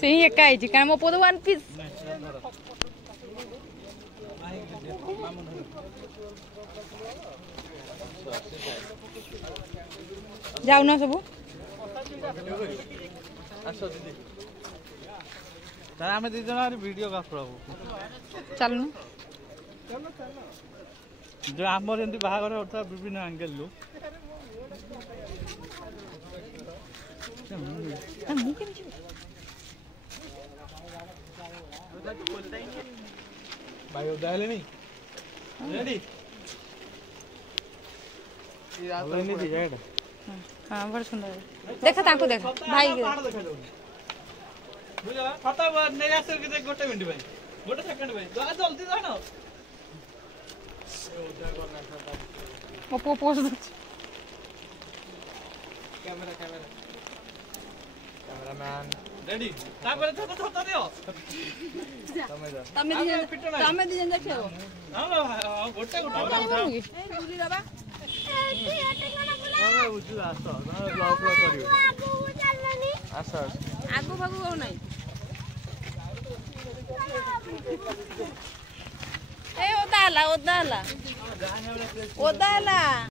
सही एक आई काय मो पोद वन पीस जाऊ ना सब आम दी जन वीडियो का चलनु जो आमर एमती बाहागर होता विभिन्न एंगल लो भाई उदाहरण नहीं रेडी नहीं दिया है हां बड़ सुंदर देखा ताको देखा भाई बुझा फटा नहीं आसर के गोटे मिनिट भाई गोटे सेकंड भाई जल्दी जानो ओ पोज कैमरामैन रेडी तापर छोटा दियो तमे दी जन देखियो हां गोटे ए दूरी बाबा हां उजु आसो ना ब्लॉक करियो आसो आगु भागु हो नहीं ए ओदाला